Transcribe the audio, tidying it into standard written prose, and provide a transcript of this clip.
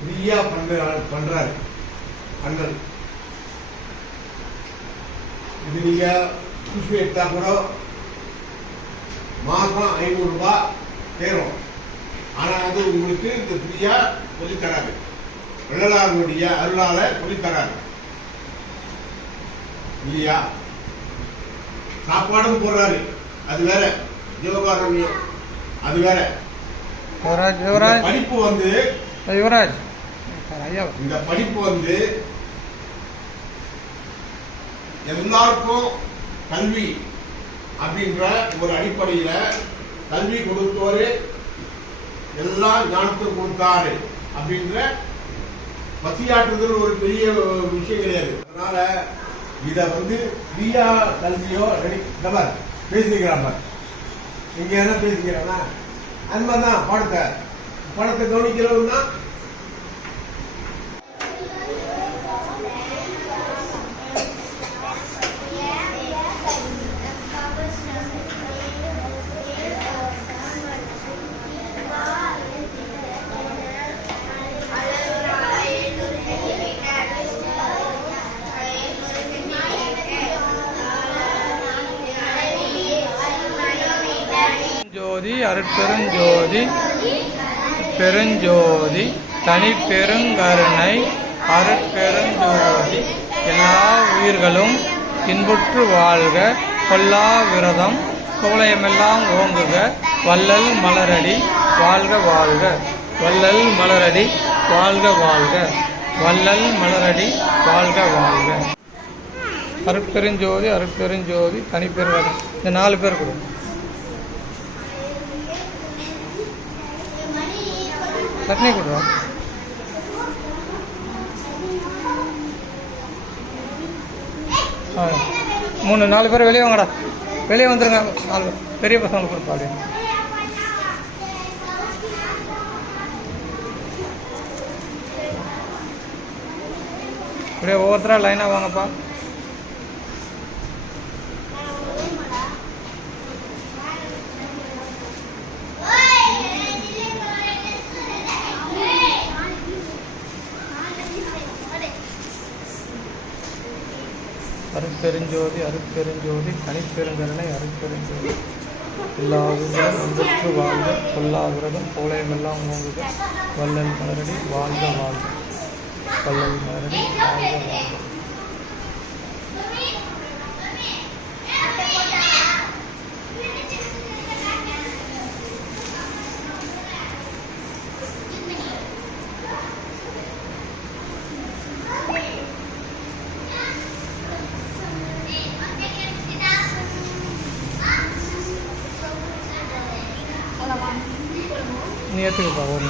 ஃப்ரீயா பண்றாரு அண்ணன். இது நீங்க புஷ்பு எடுத்தா கூட மாசம் 500 ரூபாய் தேரும். ஆனா அது உங்களுக்கு இந்த ஃப்ரீயா சொல்லி தராது. வள்ளலாருடைய அருளால சொல்லி தராது இல்லையா? சாப்பாடும் போடுறாரு, அது வேற. ஜீவகாரண்யம் அது வேற. படிப்பு வந்து யுவராஜ் இந்த படிப்பு வந்து எல்லாருக்கும் கல்வி அப்படின்ற ஒரு அடிப்படையில கல்வி கொடுத்தவரு எல்லாம் ஞானத்தை கொடுத்தாரு அப்படின்ற பசியாற்றுதல் ஒரு பெரிய விஷயம் கிடையாது. அதனால இத வந்து ஃப்ரீயா கல்வியோ பேசிக்கிறாங்க. இங்க என்ன பேசிக்கிறாங்கன்னா அது மாதிரிதான் படத்தை கவனிக்கிறவங்க ஜோதி அருட்பெருஞ்சோதி பெருஞ்சோதி தனி பெருங்கருணை அருட்பெருஞ்சோதி எல்லா உயிர்களும் இன்புற்று வாழ்க கொல்லா விரதம் கோலயமெல்லாம் ஓங்குக வள்ளல் மலரடி வாழ்க வாழ்க வள்ளல் மலரடி வாழ்க வாழ்க வள்ளல் மலரடி வாழ்க வாழ்க. அருட்பெருஞ்சோதி அருட்பெருஞ்சோதி தனி பெருங்கருணை. இந்த 4 பேர் கூட சட்னி கொடுறோம். 3-4 பேர் வெளியே வாங்கடா, வெளியே வந்துருங்க. 4 பெரிய பசங்களுக்கு கொடுப்பா. அப்படியே ஒவ்வொருத்தரா லைனாக வாங்கப்பா. அருட்பெருஞ்சோதி அருட்பெருஞ்சோதி தனிப்பெருங்கருணை அருட்பெருஞ்சோதி எல்லா உயிர்களும் இன்புற்று வாழ்க கொல்லா விரதம் கோலயமெல்லாம் ஓங்குக வள்ளல் மலரடி வாழ்க வாழ்க வள்ளல் மலரடி வாழ்க வாழ்க. நீ ஏற்றுக்கப்பா ஒரு